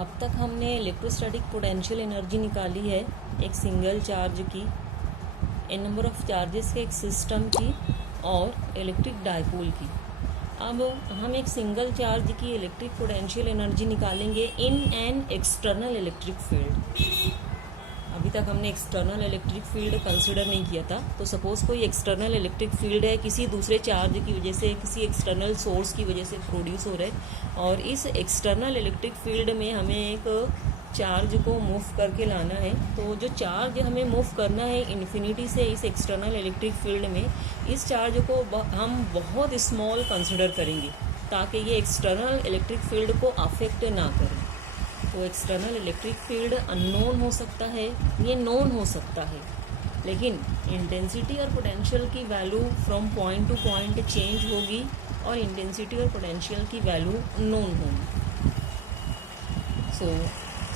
अब तक हमने इलेक्ट्रोस्टैटिक पोटेंशियल एनर्जी निकाली है एक सिंगल चार्ज की, एन नंबर ऑफ चार्जेस के एक सिस्टम की और इलेक्ट्रिक डायपोल की। अब हम एक सिंगल चार्ज की इलेक्ट्रिक पोटेंशियल एनर्जी निकालेंगे in an external electric field. अभी तक हमने एक्सटर्नल इलेक्ट्रिक फील्ड कंसिडर नहीं किया था। तो सपोज़ कोई एक्सटर्नल इलेक्ट्रिक फील्ड है, किसी दूसरे चार्ज की वजह से, किसी एक्सटर्नल सोर्स की वजह से प्रोड्यूस हो रहा है, और इस एक्सटर्नल इलेक्ट्रिक फील्ड में हमें एक चार्ज को मूव करके लाना है। तो जो चार्ज हमें मूव करना है इन्फिनिटी से इस एक्सटर्नल इलेक्ट्रिक फील्ड में, इस चार्ज को हम बहुत स्मॉल कंसिडर करेंगे ताकि ये एक्सटर्नल इलेक्ट्रिक फील्ड को अफेक्ट ना करें। तो एक्सटर्नल इलेक्ट्रिक फील्ड अननोन हो सकता है, ये नोन हो सकता है, लेकिन इंटेंसिटी और पोटेंशियल की value from point to point change होगी और इंटेंसिटी और पोटेंशियल की वैल्यू नोन होगी। So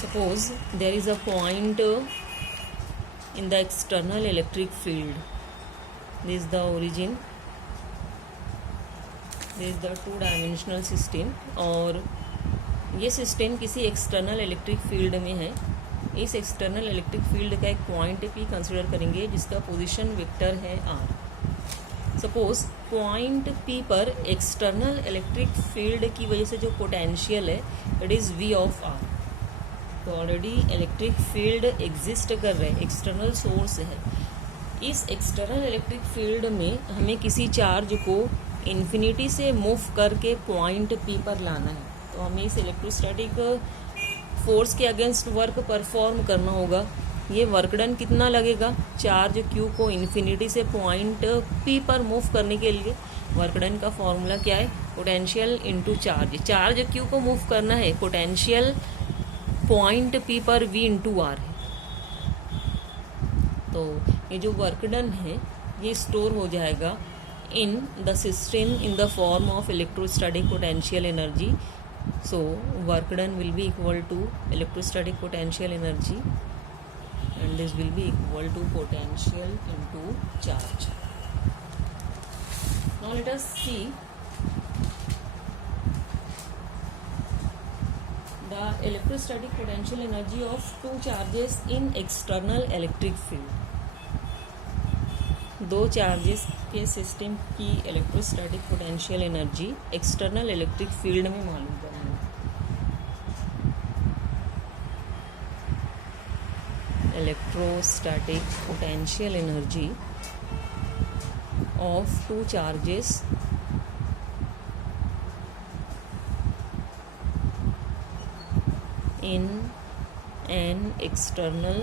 suppose there is a point in the external electric field, this is the origin, this is the two dimensional system, और ये system किसी external electric field में है। इस एक्सटर्नल इलेक्ट्रिक फील्ड का एक पॉइंट पी कंसिडर करेंगे जिसका पोजीशन वेक्टर है आर। सपोज पॉइंट पी पर एक्सटर्नल इलेक्ट्रिक फील्ड की वजह से जो पोटेंशियल है it is V of R. तो ऑलरेडी इलेक्ट्रिक फील्ड एग्जिस्ट कर रहे हैं, एक्सटर्नल सोर्स है। इस एक्सटर्नल इलेक्ट्रिक फील्ड में हमें किसी चार्ज को इन्फिनिटी से मूव करके पॉइंट पी पर लाना है। तो हमें इस इलेक्ट्रोस्टैटिक फोर्स के अगेंस्ट वर्क परफॉर्म करना होगा। ये वर्क डन कितना लगेगा? चार्ज क्यू को इन्फिनिटी से पॉइंट पी पर मूव करने के लिए वर्क डन का फॉर्मूला क्या है? Potential into charge. Charge Q को मूव करना है, पोटेंशियल पॉइंट पी पर वी इंटू आर है। तो ये जो वर्क डन है ये स्टोर हो जाएगा in the system in the form of electrostatic potential energy. So work done will be equal to electrostatic potential energy, and this will be equal to potential into charge. Now let us see the electrostatic potential energy of two charges in external electric field. दो charges के system की electrostatic potential energy external electric field में मालूम करनी है। Electrostatic potential energy of two charges in an external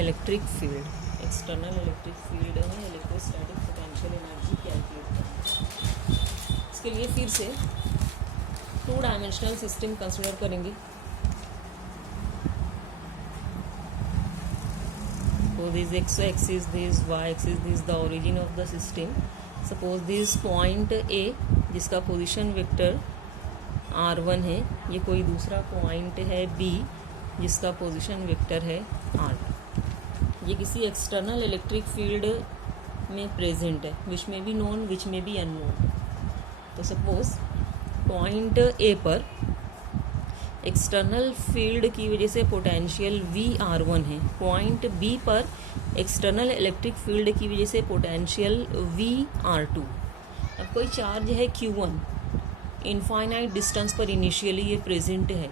electric field. External electric field में electrostatic potential energy calculate करनी है। इसके लिए फिर से टू डायमेंशनल सिस्टम कंसिडर करेंगे। तो this X axis, this Y axis, this the origin of the system. Suppose this point A जिसका पोजीशन वेक्टर r1 है, ये कोई दूसरा पॉइंट है b जिसका पोजीशन वेक्टर है r2। ये किसी एक्सटर्नल इलेक्ट्रिक फील्ड में प्रेजेंट है, विच में भी नोन, विच में भी अननोन। तो सपोज पॉइंट ए पर एक्सटर्नल फील्ड की वजह से पोटेंशियल VR1 है, पॉइंट बी पर एक्सटर्नल इलेक्ट्रिक फील्ड की वजह से पोटेंशियल VR2। अब कोई चार्ज है Q1, इनफाइनाइट डिस्टेंस पर इनिशियली ये प्रेजेंट है।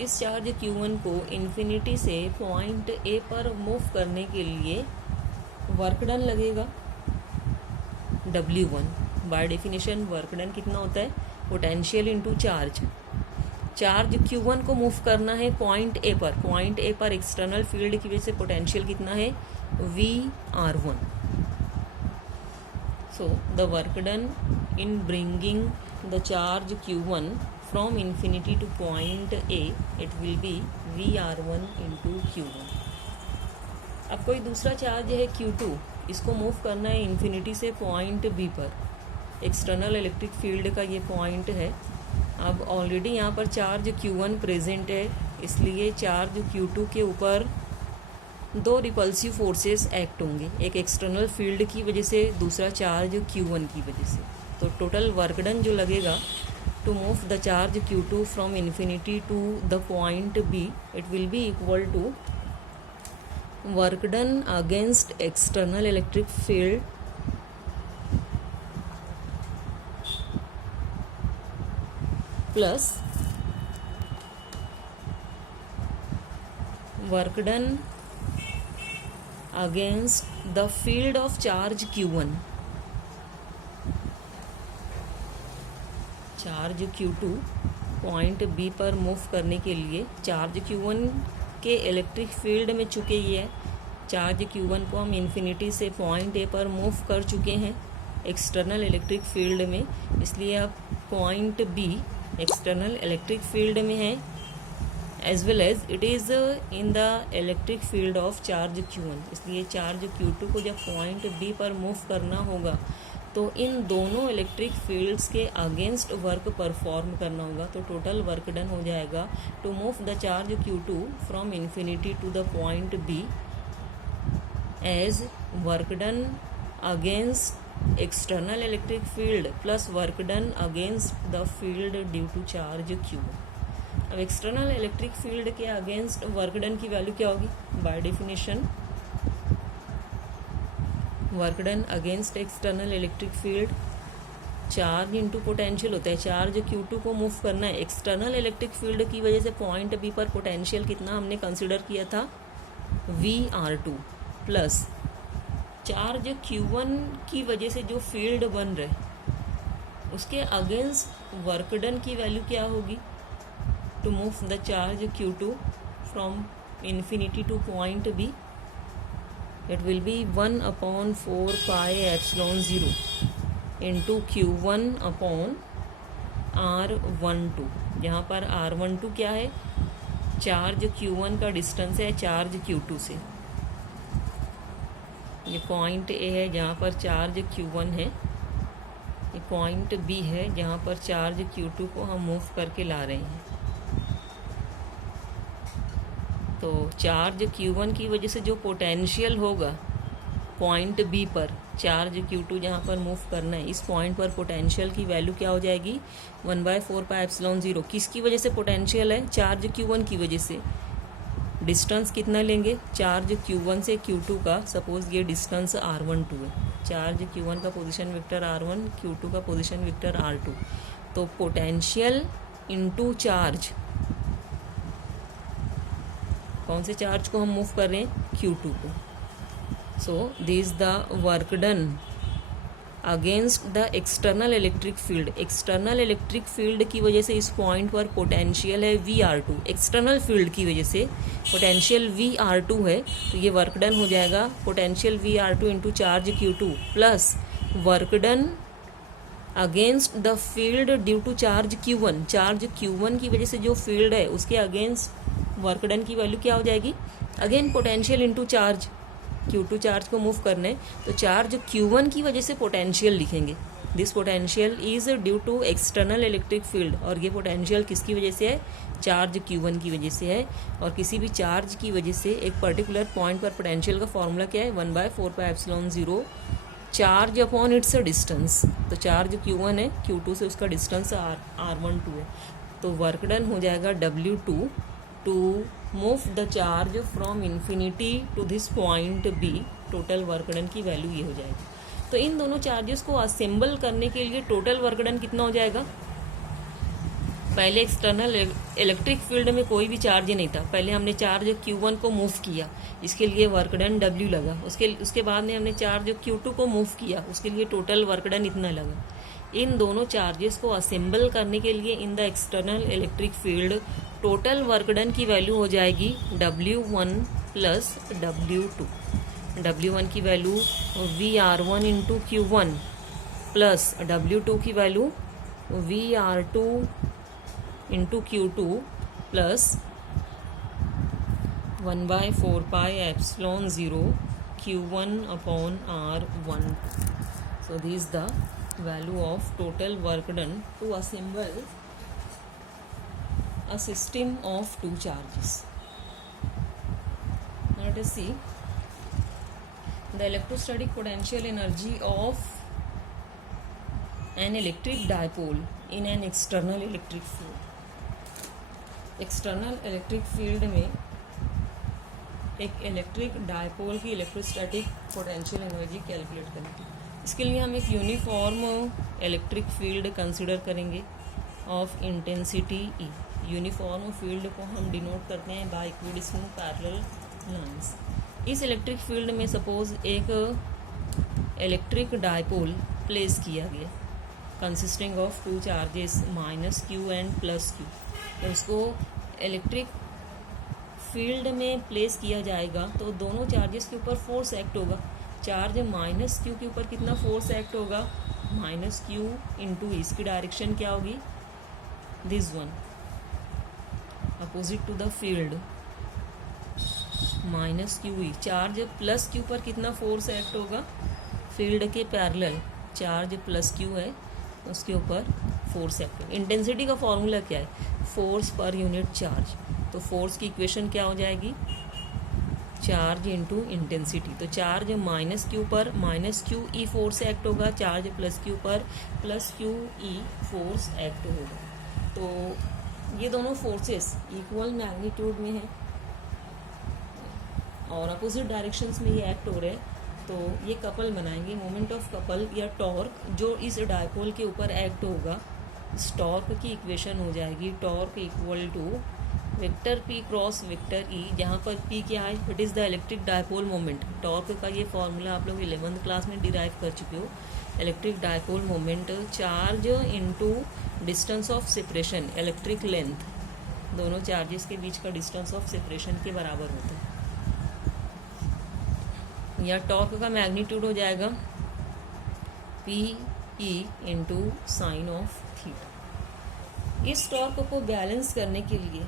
इस चार्ज Q1 को इन्फिनिटी से पॉइंट ए पर मूव करने के लिए वर्क डन लगेगा W1। Bye definition work done कितना होता है? Potential into charge. Charge Q1 को मूव करना है पॉइंट ए पर, पॉइंट ए पर एक्सटर्नल फील्ड की वजह से पोटेंशियल कितना है? VR1। So the work done in bringing the charge Q1 from infinity to point A, it will be VR1 into Q1। अब कोई दूसरा चार्ज है Q2, इसको मूव करना है इन्फिनिटी से पॉइंट B पर। एक्सटर्नल इलेक्ट्रिक फील्ड का ये पॉइंट है। अब ऑलरेडी यहाँ पर चार्ज Q1 प्रेजेंट है, इसलिए चार्ज Q2 के ऊपर दो रिपल्सिव फोर्सेस एक्ट होंगे, एक एक्सटर्नल फील्ड की वजह से, दूसरा चार्ज Q1 की वजह से। तो टोटल वर्क डन जो लगेगा to move the charge q2 from infinity to the point B, it will be equal to work done against external electric field plus work done against the field of charge q1. Charge Q2 point B पर move करने के लिए charge Q1 के electric field में चुके ये है। Charge Q1 को हम इन्फिनिटी से पॉइंट A पर मूव कर चुके हैं एक्सटर्नल इलेक्ट्रिक फील्ड में, इसलिए अब point B external electric field में है, as well as it is in the electric field of charge Q1। इसलिए चार्ज Q2 को जब पॉइंट B पर मूव करना होगा तो इन दोनों इलेक्ट्रिक फील्ड्स के अगेंस्ट वर्क परफॉर्म करना होगा। तो टोटल वर्क डन हो जाएगा to move the charge Q2 from infinity to the point B as work done against external electric field plus work done against the field due to charge Q। अब external electric field के against work done की value क्या होगी? By definition work done against external electric field charge into potential होता है। Charge Q2 को move करना है, एक्सटर्नल इलेक्ट्रिक फील्ड की वजह से पॉइंट B पर पोटेंशियल कितना हमने कंसिडर किया था? VR2 प्लस चार्ज Q1 की वजह से जो फील्ड बन रहे उसके अगेंस्ट वर्क डन की वैल्यू क्या होगी? To move the charge Q2 from infinity to point B, it will be 1/4 pi epsilon 0 into Q1 upon R12, जहाँ पर R12 क्या है? चार्ज Q1 का डिस्टेंस है चार्ज Q2 से। ये पॉइंट A है जहाँ पर चार्ज Q1 है, ये पॉइंट B है जहाँ पर चार्ज Q2 को हम मूव करके ला रहे हैं। तो चार्ज Q1 की वजह से जो पोटेंशियल होगा पॉइंट B पर चार्ज Q2 जहाँ पर मूव करना है, इस पॉइंट पर पोटेंशियल की वैल्यू क्या हो जाएगी? 1/4 पाई एप्सिलॉन 0। किसकी वजह से पोटेंशियल है? चार्ज Q1 की वजह से। डिस्टेंस कितना लेंगे चार्ज Q1 से Q2 का? सपोज ये डिस्टेंस R12 है, चार्ज Q1 का पोजीशन वेक्टर R1, Q2 का पोजीशन वेक्टर R2। तो पोटेंशियल इनटू चार्ज, कौन से चार्ज को हम मूव कर रहे हैं? Q2 को। So this the work done against the external electric field. External electric field की वजह से इस पॉइंट पर पोटेंशियल है VR2, एक्सटर्नल फील्ड की वजह से पोटेंशियल VR2 है, तो ये वर्क डन हो जाएगा potential VR2 into charge Q2 plus work done against the field due to charge Q1। Charge Q1 की वजह से जो फील्ड है उसके अगेंस्ट वर्क डन की वैल्यू क्या हो जाएगी? Again potential into charge, Q2 charge को मूव करने, तो चार्ज Q1 की वजह से पोटेंशियल लिखेंगे। This potential is due to external electric field, और ये पोटेंशियल किसकी वजह से है? चार्ज Q1 की वजह से है। और किसी भी चार्ज की वजह से एक पर्टिकुलर पॉइंट पर पोटेंशियल का फॉर्मूला क्या है? 1/4 pi epsilon 0 charge upon its distance. तो चार्ज Q1 है, Q2 से उसका डिस्टेंस R12 है, तो वर्क डन हो जाएगा W2 to move the charge from infinity to this point B। Total work done की वैल्यू ये हो जाएगी। तो इन दोनों चार्जेस को असेंबल करने के लिए टोटल वर्क डन कितना हो जाएगा? पहले एक्सटर्नल इलेक्ट्रिक फील्ड में कोई भी चार्ज नहीं था, पहले हमने चार्ज Q1 को मूव किया, इसके लिए वर्क डन W लगा। उसके बाद में हमने चार्ज Q2 को मूव किया, उसके लिए टोटल वर्क डन इतना लगा। इन दोनों चार्जेस को असेंबल करने के लिए इन the external electric field total work done की वैल्यू हो जाएगी W1 प्लस W2। W1 की value VR1 into Q1 plus W2 की value VR2 into Q2 plus 1/4 pi epsilon 0 Q1 upon R1। So this is the value of total work done to assemble a system of two charges. Now let us see the electrostatic potential energy of an electric dipole in an external electric field. External electric field में एक electric dipole की electrostatic potential energy calculate करेंगे। इसके लिए हम एक uniform electric field consider करेंगे of intensity E. Uniform field को हम डिनोट करते हैं बाय इक्विडिस्टेंट पैरेलल लाइंस। इस इलेक्ट्रिक फील्ड में सपोज एक इलेक्ट्रिक डायपोल प्लेस किया गया consisting of two charges minus Q and plus Q. तो उसको इलेक्ट्रिक फील्ड में प्लेस किया जाएगा तो दोनों चार्जेस के ऊपर फोर्स एक्ट होगा। चार्ज माइनस क्यू के ऊपर कितना फोर्स एक्ट होगा, माइनस क्यू इंटू इसकी डायरेक्शन क्या होगी, this one opposite to the field minus Q E. Charge plus Q पर कितना फोर्स एक्ट होगा, फील्ड के पैरेलल चार्ज प्लस क्यू है उसके ऊपर फोर्स एक्ट। इंटेंसिटी का फॉर्मूला क्या है, फोर्स पर यूनिट चार्ज। तो फोर्स की इक्वेशन क्या हो जाएगी, चार्ज इंटू इंटेंसिटी। तो चार्ज माइनस क्यू पर माइनस क्यू ई फोर्स एक्ट होगा, चार्ज प्लस क्यू पर plus Q E force act होगा। तो ये दोनों फोर्सेस इक्वल मैग्नीट्यूड में हैं और अपोजिट डायरेक्शंस में ये एक्ट हो रहे हैं। तो ये कपल बनाएंगे, मोमेंट ऑफ कपल या टॉर्क जो इस डायपोल के ऊपर एक्ट होगा, इस टॉर्क की इक्वेशन हो जाएगी torque equal to vector P cross vector E, जहाँ पर पी क्या है, it is the electric dipole moment. Torque का ये फॉर्मूला आप लोग 11th क्लास में डिराइव कर चुके हो। Electric dipole moment charge into distance of separation, electric length, दोनों चार्जेस के बीच का डिस्टेंस ऑफ सेपरेशन के बराबर होता है। या टॉर्क का मैग्नीट्यूड हो जाएगा P E into sine of theta. इस टॉर्क को बैलेंस करने के लिए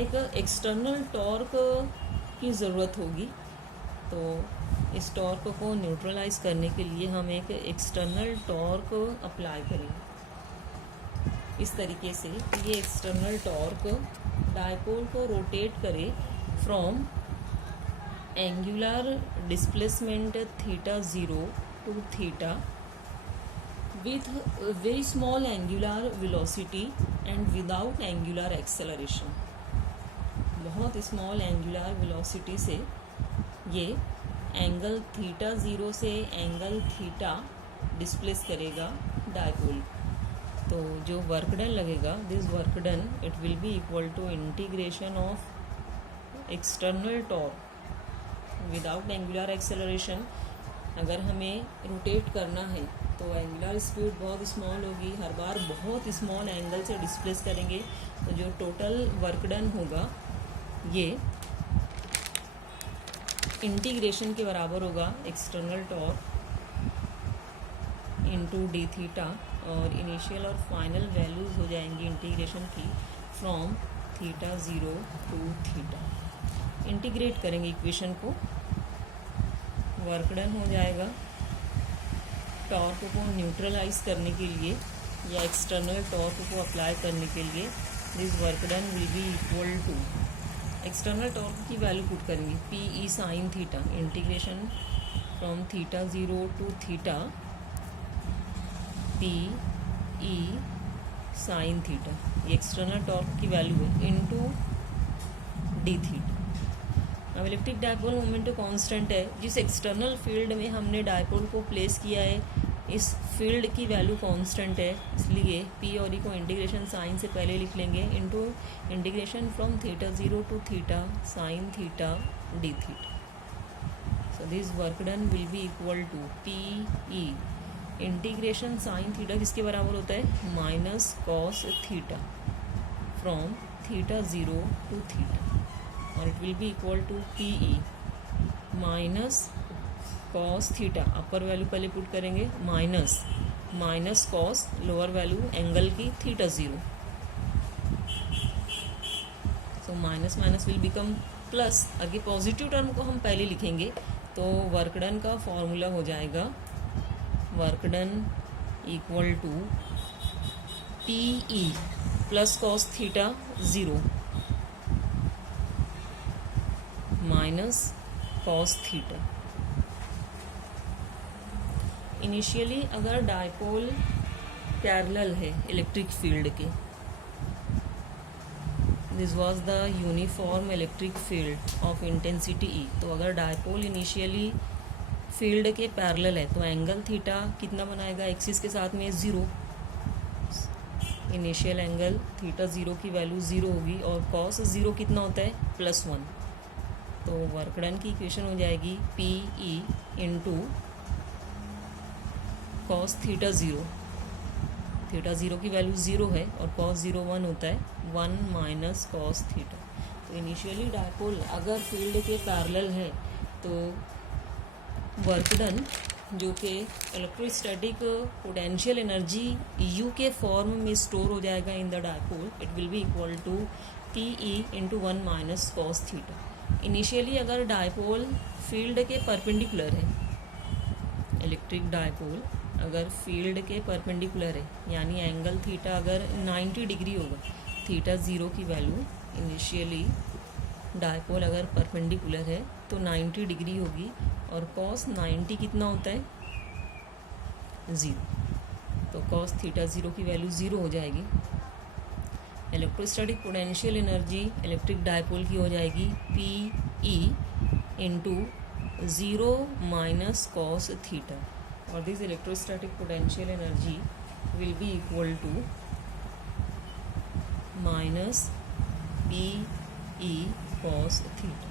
एक एक्सटर्नल टॉर्क की ज़रूरत होगी। तो इस टॉर्क को न्यूट्रलाइज करने के लिए हम एक एक्सटर्नल टॉर्क अप्लाई करेंगे इस तरीके से कि ये एक्सटर्नल टॉर्क डायपोल को रोटेट करे from angular displacement theta 0 to theta with very small angular velocity and without angular acceleration। बहुत स्मॉल एंगुलर वेलोसिटी से ये एंगल थीटा 0 से एंगल थीटा डिस्प्लेस करेगा डायपोल। तो जो वर्क डन लगेगा, this work done it will be equal to integration of external torque without angular acceleration. अगर हमें रोटेट करना है तो एंगुलर स्पीड बहुत स्मॉल होगी, हर बार बहुत स्मॉल एंगल से डिस्प्लेस करेंगे। तो जो टोटल वर्क डन होगा ये इंटीग्रेशन के बराबर होगा external torque into d theta, और इनिशियल और फाइनल वैल्यूज हो जाएंगी इंटीग्रेशन की from theta 0 to theta. Integrate करेंगे इक्वेशन को, वर्क डन हो जाएगा। टॉर्क को न्यूट्रलाइज करने के लिए या एक्सटर्नल टॉर्क को अप्लाई करने के लिए this work done will be equal to, external torque की वैल्यू पुट करेंगे P E sine theta, integration from theta 0 to theta P E sine theta, ये एक्सटर्नल टॉर्क की वैल्यू है, इनटू डी थीटा। अब electric dipole moment constant है, जिस external field में हमने डायपोल को प्लेस किया है इस फील्ड की वैल्यू कांस्टेंट है, इसलिए पी और ई को इंटीग्रेशन साइन से पहले लिख लेंगे into integration from theta 0 to theta sine theta d theta. So this work done will be equal to P E integration sine theta किसके बराबर होता है, minus cos theta from theta 0 to theta, और it will be equal to P E minus cos theta, upper value पहले put करेंगे minus cos, lower value angle की theta 0। So minus minus will become plus, आगे positive term को हम पहले लिखेंगे। तो वर्क डन का फॉर्मूला हो जाएगा work done equal to P E plus cos theta 0 minus cos theta initially अगर डायपोल पैरेलल है इलेक्ट्रिक फील्ड के, this was the uniform electric field of intensity E, तो अगर डायपोल इनिशियली फील्ड के parallel है तो एंगल थीटा कितना बनाएगा, एक्सिस के साथ में 0, इनिशियल एंगल थीटा 0 की वैल्यू 0 होगी, और कॉस 0 कितना होता है, +1, तो वर्क डन की इक्वेशन हो जाएगी P E into cos theta 0, theta 0 की वैल्यू 0 है और कॉस 0 1 होता है, 1 माइनस कॉस थीटा। तो इनिशियली डायपोल अगर फील्ड के पैरेलल है तो वर्क डन जो कि इलेक्ट्रोस्टैटिक पोटेंशियल एनर्जी यू के फॉर्म में स्टोर हो जाएगा in the dipole, it will be equal to P E into 1 minus cos theta. Initially अगर डायपोल फील्ड के परपेंडिकुलर है, इलेक्ट्रिक डायपोल अगर फील्ड के परपेंडिकुलर है, यानी एंगल थीटा अगर 90 डिग्री होगा, थीटा 0 की वैल्यू इनिशियली डायपोल अगर परपेंडिकुलर है तो 90 डिग्री होगी, और कॉस 90 कितना होता है, 0, तो कॉस थीटा 0 की वैल्यू 0 हो जाएगी। Electrostatic potential energy electric dipole की हो जाएगी P E into 0 minus cos theta, और this electrostatic potential energy will be equal to minus P E cos theta.